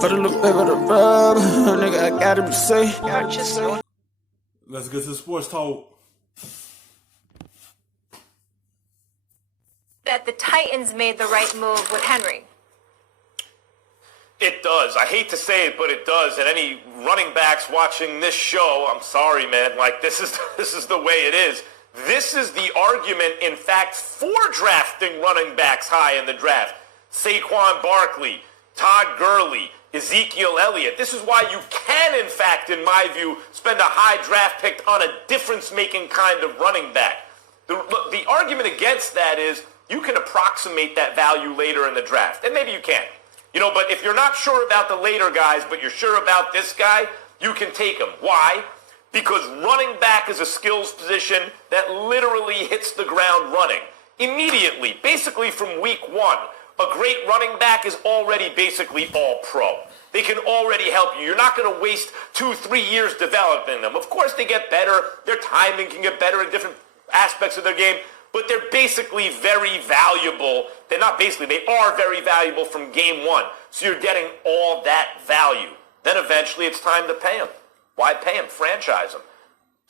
Put a little bit of the rub, nigga, I gotta be safe. Let's get to sports talk. That the Titans made the right move with Henry. It does. I hate to say it, but it does. And any running backs watching this show, I'm sorry, man. Like, this is the way it is. This is the argument, in fact, for drafting running backs high in the draft. Saquon Barkley, Todd Gurley, Ezekiel Elliott. This is why you can, in fact, in my view, spend a high draft pick on a difference-making kind of running back. The argument against that is you can approximate that value later in the draft. And maybe you can. You know, but if you're not sure about the later guys, but you're sure about this guy, you can take him. Why? Because running back is a skills position that literally hits the ground running. Immediately, basically from week one, a great running back is already basically all pro. They can already help you. You're not going to waste 2-3 years developing them. Of course, they get better. Their timing can get better in different aspects of their game. But they're basically very valuable. They're not basically, they are very valuable from game one. So you're getting all that value. Then eventually it's time to pay them. Why pay them? Franchise them.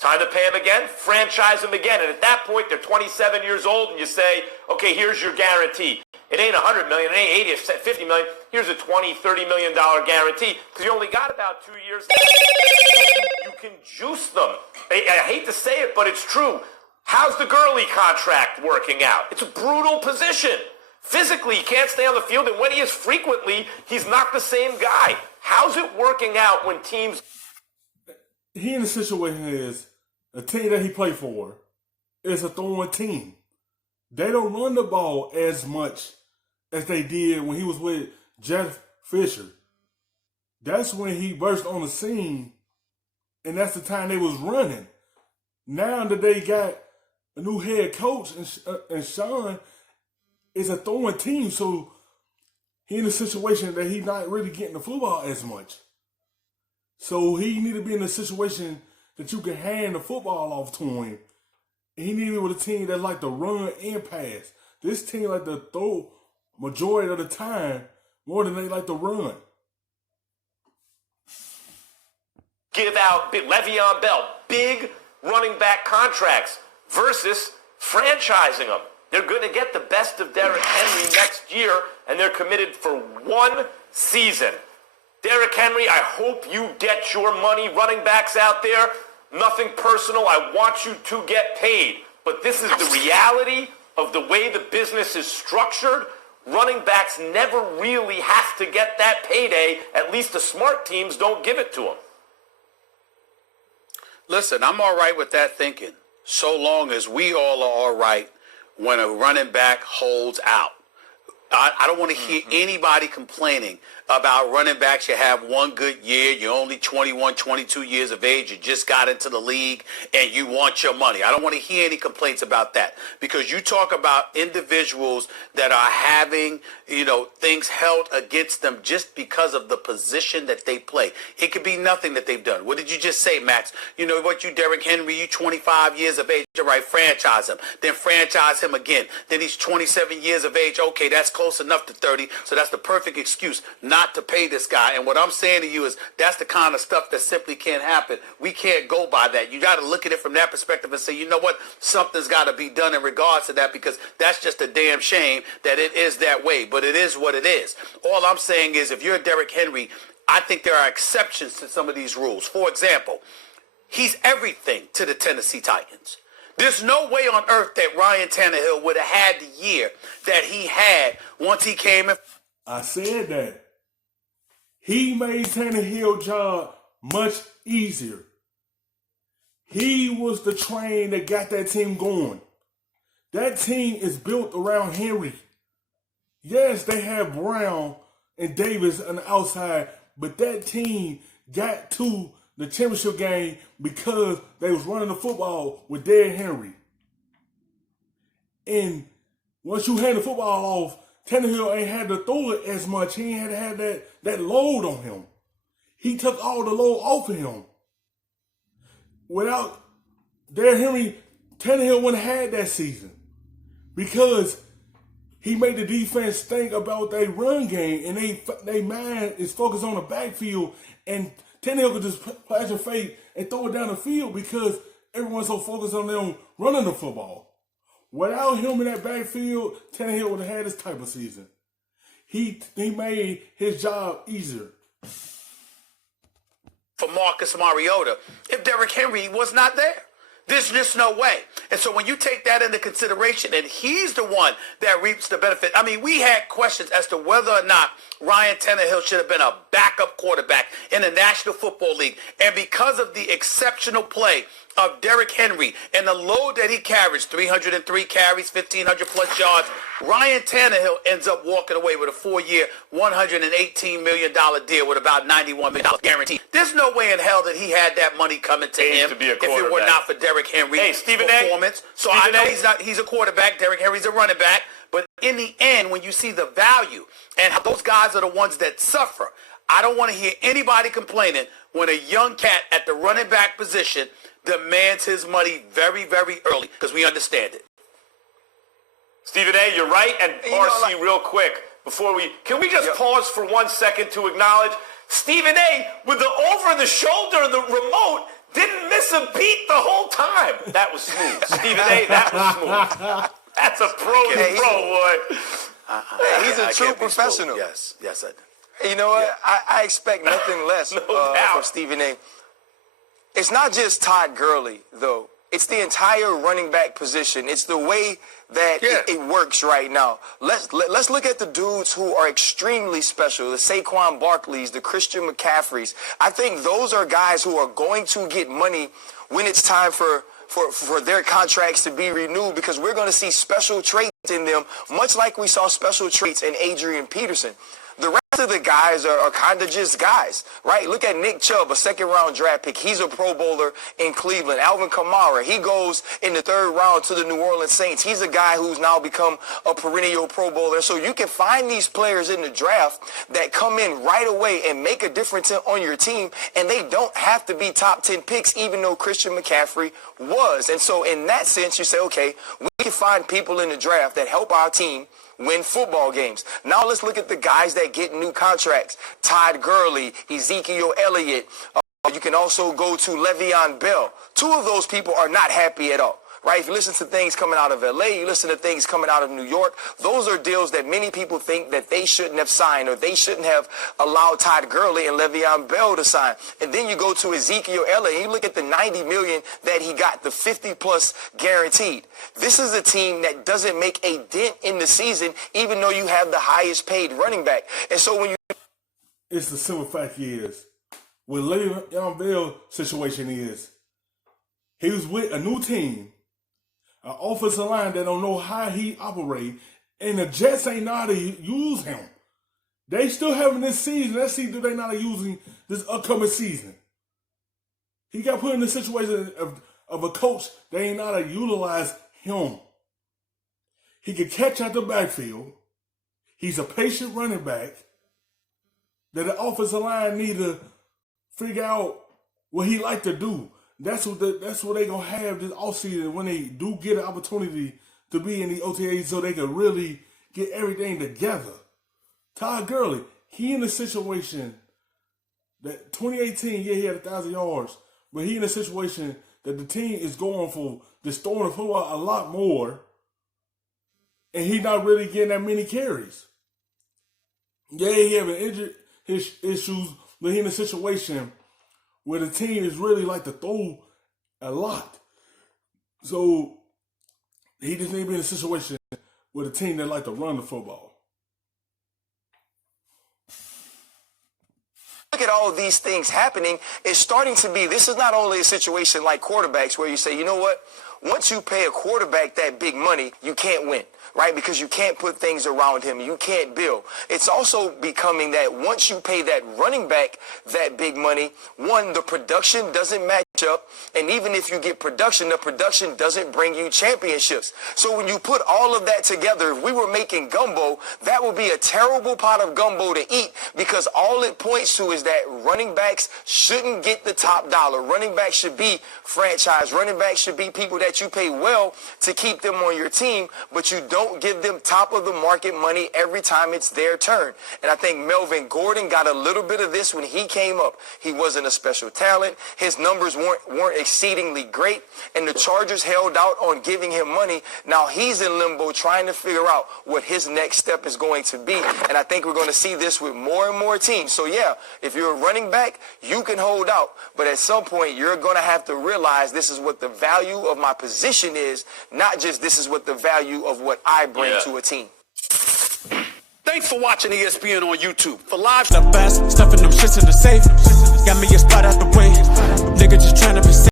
Time to pay them again? Franchise them again. And at that point, they're 27 years old and you say, okay, here's your guarantee. It ain't $100 million, it ain't 80, it's $50 million. Here's a $20, $30 million guarantee because you only got about 2 years. You can juice them. I hate to say it, but it's true. How's the Gurley contract working out? It's a brutal position. Physically, he can't stay on the field, and when he is frequently, he's not the same guy. How's it working out when teams... He in the situation is, the team that he played for is a throwing team. They don't run the ball as much as they did when he was with Jeff Fisher. That's when he burst on the scene, and that's the time they was running. Now that they got a new head coach, and Sean is a throwing team, so he in a situation that he's not really getting the football as much. So he need to be in a situation that you can hand the football off to him. And he need to be with a team that like to run and pass. This team like to throw majority of the time more than they like to run. Give out Le'Veon Bell, big running back contracts versus franchising them. They're going to get the best of Derrick Henry next year, and they're committed for one season. Derrick Henry, I hope you get your money. Running backs out there, nothing personal. I want you to get paid. But this is the reality of the way the business is structured. Running backs never really have to get that payday. At least the smart teams don't give it to them. Listen, I'm all right with that thinking, so long as we all are all right when a running back holds out. I don't want to hear anybody complaining about running backs. You have one good year, you're only 21, 22 years of age, you just got into the league, and you want your money. I don't want to hear any complaints about that, because you talk about individuals that are having, things held against them just because of the position that they play. It could be nothing that they've done. What did you just say, Max? You know what, you Derrick Henry, you 25 years of age, all right, franchise him. Then franchise him again. Then he's 27 years of age. Okay, that's close enough to 30, so that's the perfect excuse not to pay this guy. And what I'm saying to you is that's the kind of stuff that simply can't happen. We can't go by that. You got to look at it from that perspective and say, you know what, something's got to be done in regards to that, because that's just a damn shame that it is that way. But it is what it is. All I'm saying is, if you're Derrick Henry, I think there are exceptions to some of these rules. For example, he's everything to the Tennessee Titans. There's no way on earth that Ryan Tannehill would have had the year that he had once he came in. I said that. He made Tannehill's job much easier. He was the train that got that team going. That team is built around Henry. Yes, they have Brown and Davis on the outside, but that team got to the championship game because they was running the football with Derrick Henry. And once you hand the football off, Tannehill ain't had to throw it as much. He ain't had to have that load on him. He took all the load off of him. Without Derrick Henry, Tannehill wouldn't have had that season, because he made the defense think about their run game, and they mind is focused on the backfield, and Tannehill could just flash a fade and throw it down the field because everyone's so focused on them running the football. Without him in that backfield, Tannehill would have had this type of season. He made his job easier. For Marcus Mariota, if Derrick Henry was not there. There's just no way. And so when you take that into consideration, and he's the one that reaps the benefit. I mean, we had questions as to whether or not Ryan Tannehill should have been a backup quarterback in the National Football League. And because of the exceptional play of Derrick Henry and the load that he carries, 303 carries, 1,500 plus yards, Ryan Tannehill ends up walking away with a 4-year, $118 million deal with about $91 million guaranteed. There's no way in hell that he had that money coming to him to be a if it were not for Derrick Henry's performance. So I know he's a quarterback. Derrick Henry's a running back. But in the end, when you see the value and how those guys are the ones that suffer, I don't want to hear anybody complaining when a young cat at the running back position demands his money very, very early, because we understand it. Stephen A., you're right. And RC, real quick, can we just pause for 1 second to acknowledge Stephen A., with the over-the-shoulder, the remote, didn't miss a beat the whole time. That was smooth. Stephen A., that was smooth. That's a pro, boy. He's a true professional. Yes, I do. You know what? I expect nothing less from Stephen A. It's not just Todd Gurley, though. It's the entire running back position. It's the way that it works right now. Let's look at the dudes who are extremely special, the Saquon Barkleys, the Christian McCaffreys. I think those are guys who are going to get money when it's time for their contracts to be renewed, because we're going to see special traits in them, much like we saw special traits in Adrian Peterson. The rest of the guys are kind of just guys, right? Look at Nick Chubb, a second-round draft pick. He's a Pro Bowler in Cleveland. Alvin Kamara, he goes in the 3rd round to the New Orleans Saints. He's a guy who's now become a perennial Pro Bowler. So you can find these players in the draft that come in right away and make a difference on your team, and they don't have to be top 10 picks, even though Christian McCaffrey was. And so in that sense, you say, okay, we can find people in the draft that help our team win football games. Now let's look at the guys that get new contracts. Todd Gurley, Ezekiel Elliott. You can also go to Le'Veon Bell. 2 of those people are not happy at all, right? If you listen to things coming out of LA, you listen to things coming out of New York, those are deals that many people think that they shouldn't have signed, or they shouldn't have allowed Todd Gurley and Le'Veon Bell to sign. And then you go to Ezekiel Elliott, and you look at the $90 million that he got, the 50+ guaranteed. This is a team that doesn't make a dent in the season, even though you have the highest paid running back. And so when you... It's the simple fact is, what Le'Veon Bell's situation is, he was with a new team, an offensive line that don't know how he operate, and the Jets ain't know how to use him. They still having this season. Let's see, do they know how to use him this upcoming season? He got put in the situation of a coach, they ain't know how to utilize him. He can catch out the backfield. He's a patient running back that the offensive line need to figure out what he like to do. That's what they gonna have this offseason when they do get an opportunity to be in the OTAs, so they can really get everything together. Todd Gurley, he in a situation that 2018, he had 1,000 yards, but he in a situation that the team is going for just throwing the football a lot more, and he not really getting that many carries. Yeah, he having injured his issues, but he in a situation where the team is really like to throw a lot. So he just need to be in a situation with a team that like to run the football. Look at all of these things happening. It's starting to be, this is not only a situation like quarterbacks where you say, you know what, once you pay a quarterback that big money, you can't win, right? Because you can't put things around him. You can't build. It's also becoming that once you pay that running back that big money, one, the production doesn't match up. And even if you get production, the production doesn't bring you championships. So when you put all of that together, if we were making gumbo, that would be a terrible pot of gumbo to eat, because all it points to is that running backs shouldn't get the top dollar. Running backs should be franchise. Running backs should be people that that you pay well to keep them on your team, but you don't give them top of the market money every time it's their turn. And I think Melvin Gordon got a little bit of this when he came up. He wasn't a special talent. His numbers weren't exceedingly great, and the Chargers held out on giving him money. Now he's in limbo trying to figure out what his next step is going to be, and I think we're going to see this with more and more teams. So yeah, if you're a running back, you can hold out, but at some point you're going to have to realize this is what the value of my position is, not just this is what the value of what I bring to a team. Thanks for watching ESPN on YouTube. For live The best, stuffing them shits in the safe. Got me a spot out the way. Nigga just trying to be safe.